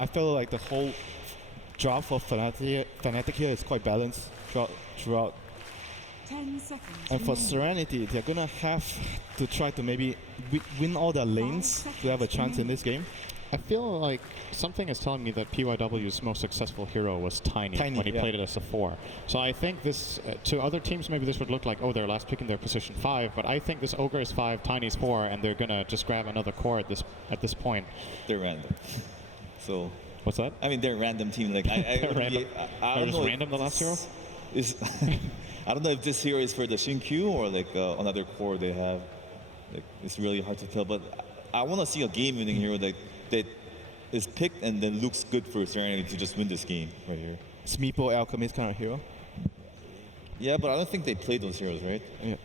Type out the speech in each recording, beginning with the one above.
I feel like the whole draft of Fnatic here is quite balanced throughout. 10 seconds. And for Serenity, they're gonna have to try to maybe win all their lanes to have a chance in this game. I feel like something is telling me that PYW's most successful hero was Tiny when he played it as a 4. So I think this, to other teams, maybe this would look like, oh, they're last pick in their position 5, but I think this Ogre is 5, Tiny's 4, and they're gonna just grab another core at this point. They're random. So. What's that? I mean, they're a random team. Like I don't know. Random the last hero? I don't know if this hero is for the Shin-Q or like another core they have. Like, it's really hard to tell, but I want to see a game-winning hero that is picked and then looks good for Serenity to just win this game right here. Smeepo Alchemist kind of hero. Yeah, but I don't think they play those heroes, right? Yeah.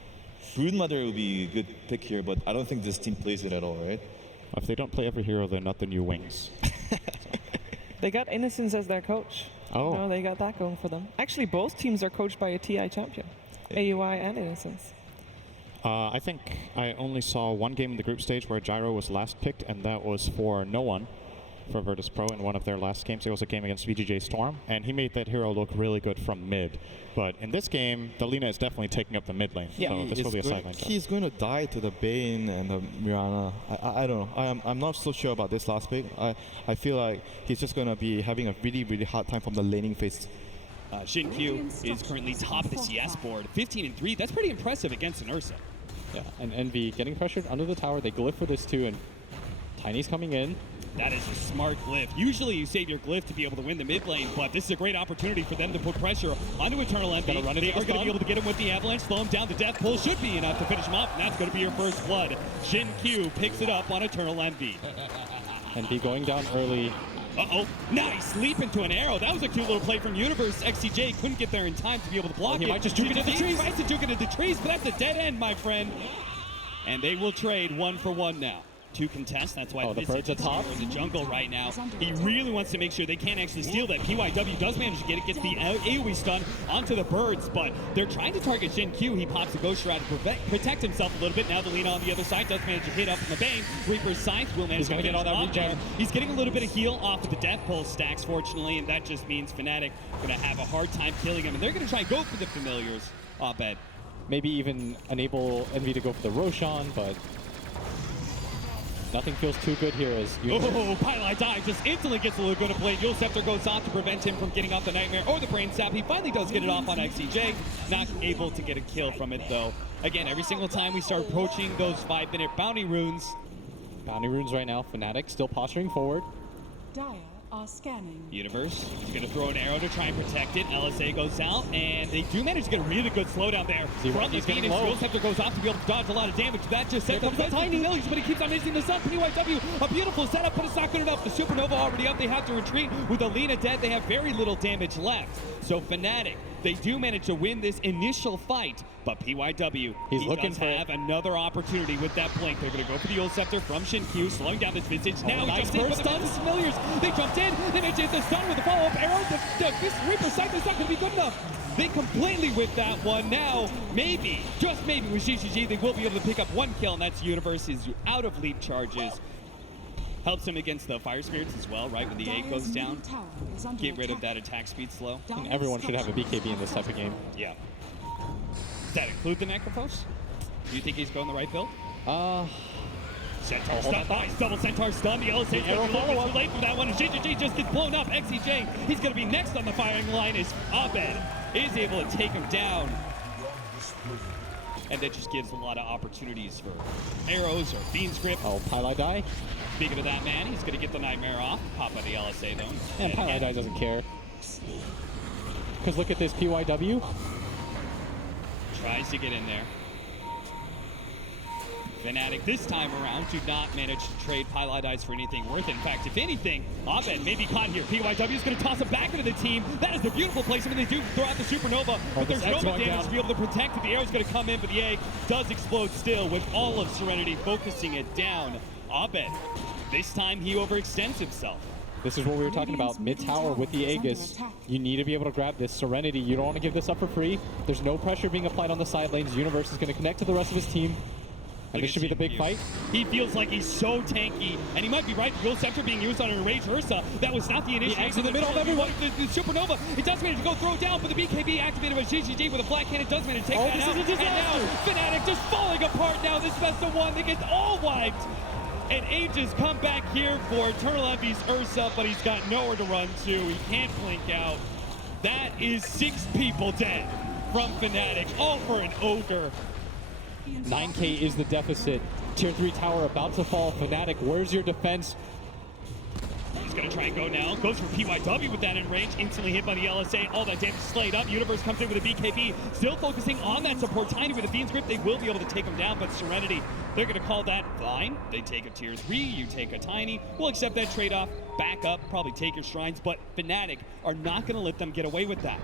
Broodmother would be a good pick here, but I don't think this team plays it at all, right? If they don't play every hero, they're not the new Wings. They got Innocence as their coach. Oh. You know, they got that going for them. Actually, both teams are coached by a TI champion. AUI and Innocence. I think I only saw one game in the group stage where Gyro was last picked, and that was for no one for Virtus Pro in one of their last games. It was a game against VGJ Storm, and he made that hero look really good from mid. But in this game, the Lina is definitely taking up the mid lane, so this will be a sideline. He's going to die to the Bane and the Mirana. I don't know. I'm not so sure about this last pick. I feel like he's just going to be having a really, really hard time from the laning phase. Shin-Q is currently top of the CS board, 15-3. That's pretty impressive against an Ursa. Yeah, and Envy getting pressured under the tower. They glyph for this too, and Tiny's coming in. That is a smart glyph. Usually you save your glyph to be able to win the mid lane, but this is a great opportunity for them to put pressure onto Eternal Envy. They are going to be able to get him with the Avalanche, slow him down. The death pull should be enough to finish him off, and that's going to be your first blood. Shin-Q picks it up on Eternal Envy. Envy going down early. Uh-oh, nice leap into an arrow. That was a cute little play from Universe. XCJ couldn't get there in time to be able to block it. He might just juke into the trees. Tries to juke into the trees, but that's a dead end, my friend. And they will trade 1 for 1 now. 2 contests, that's why the bird's atop in the jungle right now. He really wants to make sure they can't actually steal that. PYW does manage to get it, gets the AoE stun onto the birds, but they're trying to target Shin-Q. He pops a Ghost Shroud to protect himself a little bit. Now the Lina on the other side does manage to hit up from the Bane. Reaper's Scythe will manage to get all that regen. He's getting a little bit of heal off of the Death Pulse stacks, fortunately, and that just means Fnatic going to have a hard time killing him, and they're going to try and go for the familiars. Bet. Maybe even enable Envy to go for the Roshan, but nothing feels too good here as Pylai dive just instantly gets a little good of blade. Yule Scepter goes off to prevent him from getting off the Nightmare or the Brain Sap. He finally does get it off on XCJ. Not able to get a kill from it though. Again, every single time we start approaching those 5-minute bounty runes. Bounty runes right now. Fnatic still posturing forward. Dire are scanning. Universe is going to throw an arrow to try and protect it. LSA goes out, and they do manage to get a really good slowdown there. From the Phoenix, Yule Scepter goes off to be able to dodge a lot of damage. That just sets up the tiny Lilies, but he keeps on missing the sun. PYW, a beautiful setup, but it's not good enough. The Supernova already up. They have to retreat. With Alina dead, they have very little damage left. So Fnatic, they do manage to win this initial fight, but PYW, he's looking does for have another opportunity with that blink. They're going to go for the Yule Scepter from Shin-Q, slowing down this Visage. Now nice he jumps in, but the familiars. They jumped in, they managed to hit the stun with the follow-up arrow. This Reaper Scythe is not going to be good enough. They completely whip that one. Now, maybe, just maybe with GGG, they will be able to pick up 1 kill, and that's Universe. He's out of leap charges. Helps him against the Fire Spirits as well, right? When the A goes down, get rid of that attack speed slow. And everyone should have a BKB in this type of game. Yeah. Does that include the Necrophos? Do you think he's going the right build? Centaur stun, nice double Centaur stun. The LSA is going to be a little bit too late for that one. GGG just gets blown up. XCJ, he's going to be next on the firing line as Abed is able to take him down. And that just gives a lot of opportunities for arrows or Fiend's Grip. Oh, Pylai die. Speaking of that, man, he's going to get the Nightmare off. Pop out the LSA, though. And Pylai die doesn't care. Because look at this, PYW. Tries to get in there. Fnatic this time around do not manage to trade Pylai dice for anything worth it. In fact, if anything, Abed may be caught here. PYW is going to toss him back into the team. That is the beautiful placement. They do throw out the Supernova, but there's no damage to be able to protect it. The arrow's going to come in, but the egg does explode still with all of Serenity focusing it down. Abed, this time he overextends himself. This is what we were talking about, mid-tower with the Aegis. You need to be able to grab this. Serenity, you don't want to give this up for free. There's no pressure being applied on the side lanes. Universe is going to connect to the rest of his team. And this should be the big fight. He feels like he's so tanky, and he might be right. The Dual Scepter being used on an enraged Ursa. That was not the initiation. He's in the middle of everyone. The Supernova, it does manage to go throw down, but the BKB activated by GGG with a Black Cannon does manage to take that out. And now Fnatic just falling apart now. This best of one, they get all wiped. And Aegis come back here for Eternal Envy's Ursa, but he's got nowhere to run to. He can't blink out. That is 6 people dead from Fnatic, all for an Ogre. 9K is the deficit. Tier 3 tower about to fall. Fnatic, where's your defense? He's going to try and go now. Goes for PYW with that in range. Instantly hit by the LSA. All that damage slayed up. Universe comes in with a BKB. Still focusing on that support. Tiny with a Fiend's Grip. They will be able to take him down, but Serenity, they're going to call that fine. They take a tier 3. You take a Tiny. We'll accept that trade-off. Back up. Probably take your shrines, but Fnatic are not going to let them get away with that.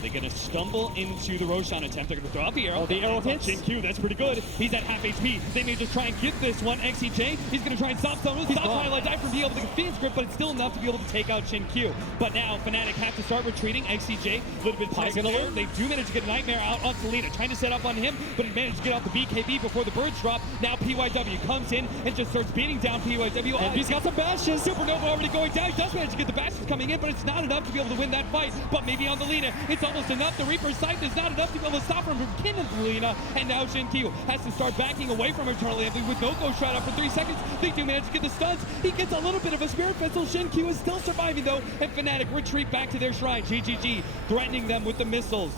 They're going to stumble into the Roshan attempt. They're going to throw out the arrow. Oh, the arrow hits. Q, that's pretty good. He's at half HP. They may just try and get this one. XEJ, he's going to try and stop someone. Stop Twilight Die from being able to get Fiend's Grip, but it's still enough to be able to take out Q. But now Fnatic have to start retreating. XEJ, a little bit poison alert. They do manage to get a Nightmare out on Selena. Trying to set up on him, but he managed to get out the BKB before the birds drop. Now PYW comes in and just starts beating down PYW. And he's got some bashes. Supernova already going down. He does manage to get the bashes coming in, but it's not enough to be able to win that fight. But maybe on the Lina, it's almost enough. The Reaper's sight is not enough to be able to stop him from killing the Lina. And now Q has to start backing away from Eternal Envy with no Ghost Shroud up for 3 seconds. They do manage to get the stuns. He gets a little bit of a Spirit Vessel. Q is still surviving though, and Fnatic retreat back to their shrine. GGG threatening them with the missiles.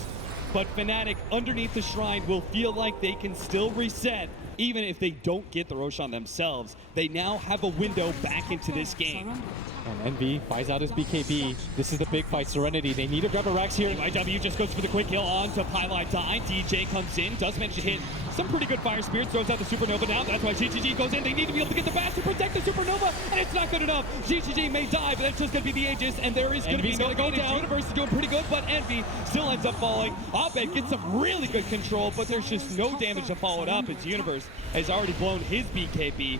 But Fnatic underneath the shrine will feel like they can still reset. Even if they don't get the Roshan themselves, they now have a window back into this game. And Envy buys out his BKB. This is the big fight. Serenity, they need to grab a Rex here. PYW just goes for the quick kill on to Pylite Die. DJ comes in, does manage to hit some pretty good fire spirits, throws out the Supernova now. That's why GGG goes in. They need to be able to get the bash to protect the Supernova, and it's not good enough. GGG may die, but that's just going to be the Aegis, and there is going to be no go down. Universe is doing pretty good, but Envy still ends up falling. Abed gets some really good control, but there's just no damage to follow it up. Its Universe has already blown his BKB.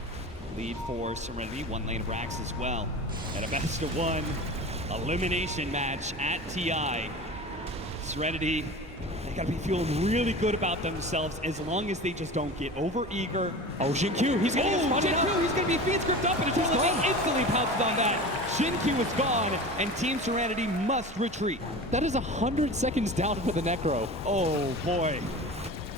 Lead for Serenity, 1 lane of Rax as well. And a best of 1 elimination match at TI. Serenity, they gotta be feeling really good about themselves as long as they just don't get over eager. Oh, Q, he's gonna get spotted out. Q, he's gonna be Fiend's Gripped up, and Eternal Envy instantly pounces on that. Q is gone, and Team Serenity must retreat. That is 100 seconds down for the Necro. Oh boy.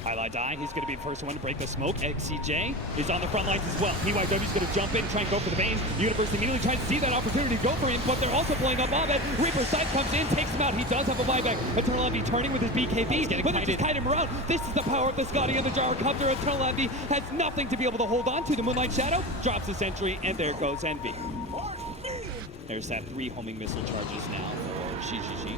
Highlight Die, he's going to be the first one to break the smoke. XCJ is on the front lines as well. PYW's going to jump in, try and go for the Bane. Universe immediately tries to see that opportunity to go for him, but they're also blowing up Abed. Reaper's Sight comes in, takes him out. He does have a buyback. Eternal Envy turning with his BKB, but they just kite him around. This is the power of the Scotty and the Gyrocopter. Eternal Envy has nothing to be able to hold on to. The Moonlight Shadow drops the sentry, and there goes Envy. There's that 3 homing missile charges now for GGG.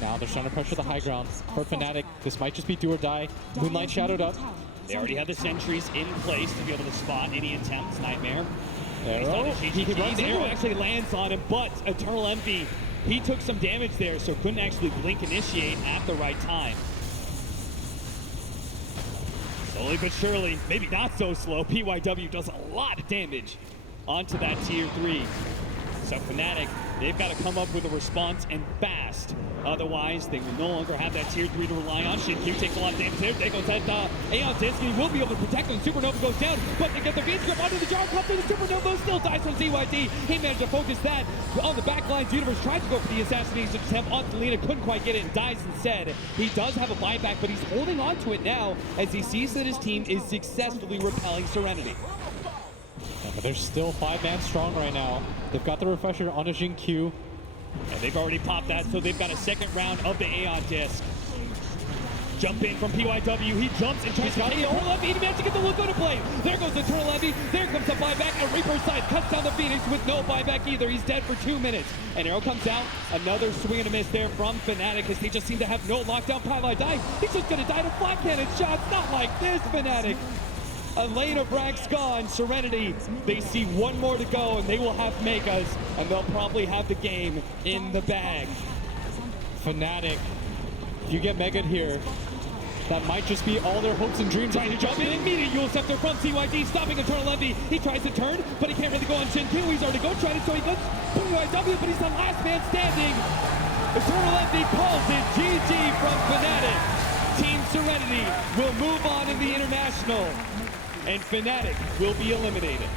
Now they're trying to pressure the high ground for Fnatic. This might just be do or die. Moonlight shadowed up. They already have the sentries in place to be able to spot any attempts. Nightmare. Arrow. He runs the arrow actually lands on him, but Eternal Envy, he took some damage there, so couldn't actually blink initiate at the right time. Slowly but surely, maybe not so slow, PYW does a lot of damage onto that tier 3. So Fnatic, they've got to come up with a response and fast. Otherwise, they will no longer have that tier 3 to rely on. Q takes a lot of damage there. There goes that Aeon Disc. He will be able to protect them. Supernova goes down, but they get the Fiend's Grip onto the jar. Cup to the Supernova, still dies from ZYD. He managed to focus that on the back lines. Universe tried to go for the assassination attempt on Selena, couldn't quite get it and dies instead. He does have a buyback, but he's holding on to it now as he sees that his team is successfully repelling Serenity. Yeah, but they're still 5-man strong right now. They've got the refresher on a Q. And they've already popped that, so they've got a second round of the Aeon Disc. Jump in from PYW, he jumps and tries to take Eternal Envy. He managed to get the look to play. There goes Eternal Envy. There comes the buyback, and Reaper's Side cuts down the Phoenix with no buyback either. He's dead for 2 minutes. An arrow comes out. Another swing and a miss there from Fnatic as they just seem to have no lockdown. Pylite Die. He's just gonna die to flat cannon shots. Not like this, Fnatic. A lane of Rax gone. Serenity, they see 1 more to go, and they will have Megas, and they'll probably have the game in the bag. Fnatic, if you get Mega here, that might just be all their hopes and dreams. Trying to jump in immediate Yule Scepter from CYD, stopping Eternal Envy. He tries to turn, but he can't really go on Q. He's already go tried it, so he goes PYW, but he's the last man standing. Eternal Envy calls it GG from Fnatic. Team Serenity will move on in the international, and Fnatic will be eliminated.